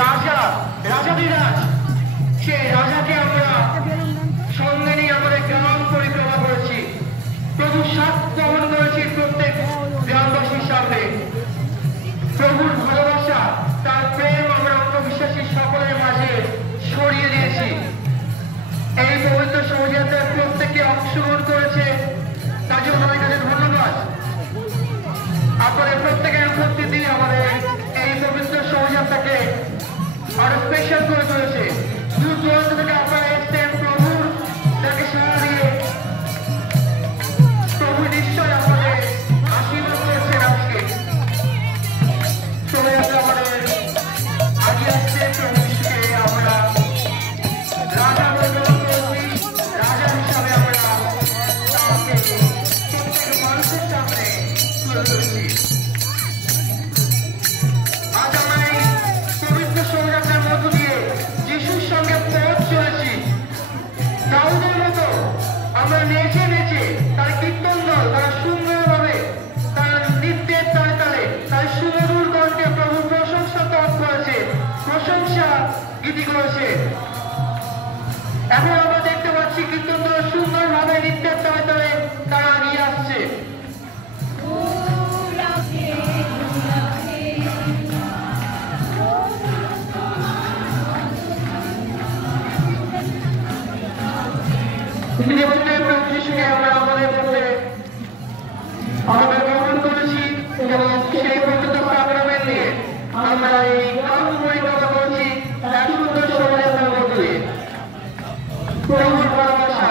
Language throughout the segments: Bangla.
রাজা রাজাধিরাজ সেই রাজাকে আমরা সঙ্গে নিয়ে আমাদের গ্রাম পরিক্রমা করেছি। প্রভুর সাথ গ্রহণ করেছি প্রত্যেক গ্রামবাসীর সামনে। প্রভুর ভালোবাসা তার প্রেম আমরা অন্ধবিশ্বাসী সকলের মাঝে ছড়িয়ে দিয়েছি। এই পবিত্র শোভাযাত্রায় প্রত্যেকে অংশগ্রহণ করেছে, তার জন্য আমি তাদের ধন্যবাদ। আপনাদের প্রত্যেকের উপস্থিতি আমাদের এই পবিত্র শোভাযাত্রাকে আরো স্পেশাল করে তুলেছে। দূর দূরান্ত থেকে আপনারা এসছেন প্রভুর তাকে সাড়া দিয়ে। প্রভু নিশ্চয় আমাদের আশীর্বাদ করেছেন। আজকে শোভাযাত্রা আমাদের আগে আসছে। প্রভুকে আমরা রাজা রাজা হিসাবে আমরা তাকে প্রত্যেক মানুষের সামনে তুলে ধরেছি। আজ আমরা এই পবিত্র শোভাযাত্রার মধ্য দিয়ে যিশুর সঙ্গে পথ চলেছি। দাউদের মতো আমরা নেচে নেচে তার কীর্তন দল তারা সুন্দরভাবে তার নৃত্যের তালে তালে তার সুমধুর কণ্ঠে প্রভু প্রশংসা পাঠ করেছে, প্রশংসা গীতি করেছে। এখন আমরা দেখতে পাচ্ছি কীর্তন দল সুন্দরভাবে নৃত্যের তালে তালে তারা নিয়ে আসছে। প্রভু যিশুকে আমরা আমাদের মধ্যে আমরা গ্রহণ করেছি এবং সেই পবিত্র সাক্রামেন্ট নিয়ে আমরা এই গ্রাম পরিক্রমা করেছি এক সুন্দর শোভাযাত্রার মধ্য দিয়ে। প্রভুর ভালোবাসা,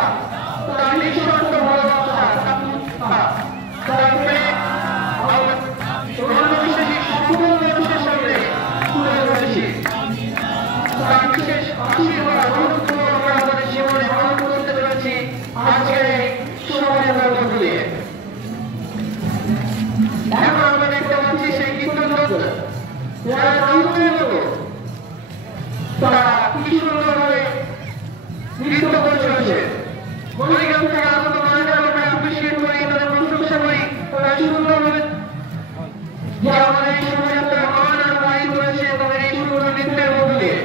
তার নিঃশর্ত ভালোবাসা, তার প্রেম অন্ধবিশ্বাসী সকল মানুষের সামনে তুলে ধরেছি। তার বিশেষ আশীর্বাদ অনুগ্রহ আমরা আমাদের জীবনে গ্রহণ করতে পেরেছি আজকের এই শোভাযাত্রার মধ্য দিয়ে। এখন আমরা দেখতে পাচ্ছি সেই কীর্তন দল যারা দাউদের মতো তারা কি সুন্দরভাবে নৃত্য করে চলেছে। মরিগ্রাম থেকে আগত মানুষদের আমরা অ্যাপ্রিসিয়েট করি, তাদের প্রশংসা করি, তারা সুন্দরভাবে যে আমাদের এই শোভাযাত্রার মান আর বাড়ি করেছে তাদের এই সুন্দর নৃত্যের মধ্য দিয়ে।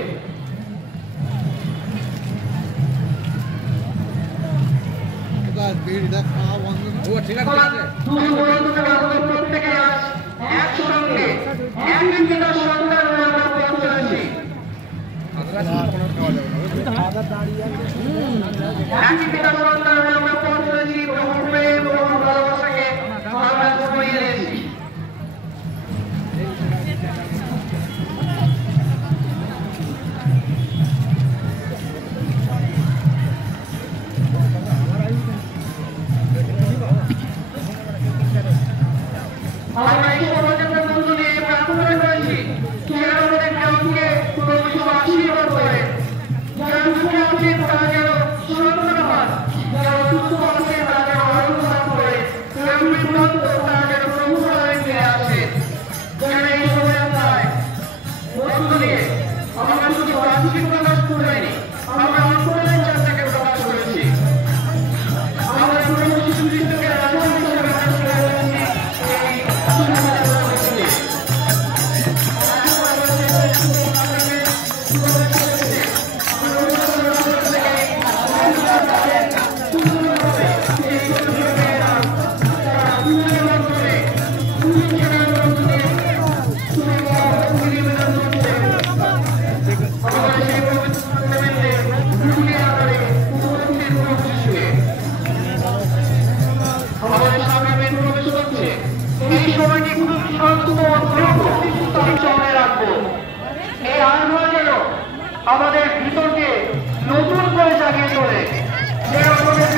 প্রত্যেকে আজ একসঙ্গে একই পিতার সন্তান হয়ে আমরা পথ চলেছি। একই পিতার সন্তান হয়ে আমরা পথ চলেছি। প্রভুর প্রেম প্রভুর ভালোবাসাকে আমরা ছড়িয়ে দিয়েছি। আমরা এই শোভাযাত্রার মধ্য দিয়ে প্রার্থনা করেছি যারা আমাদের গ্রামকে প্রভু আশীর্বাদ করে, যারা সুখে আছে তারা যেন সন্তান পান, যারা সুস্থ আছে তারা যেন আরোগ্য লাভ করে, যারা মৃত্যুবরণ তারা যেন প্রভু ফিরে আসে। যারা এই শোভাযাত্রায় মধ্য দিয়ে আমরা শুধু বাহ্যিক প্রকাশ করিনি, আমরা অন্তরের চারটাকে প্রকাশ করেছি। আমরা প্রভু যীশু খ্রিস্টকে রাজা হিসেবে এই সময়টি খুব শান্ত চলে রাখবো। এই আনন্দ যেন আমাদের ভিতরকে নতুন করে জাগিয়ে তোলে, যেন আমাদের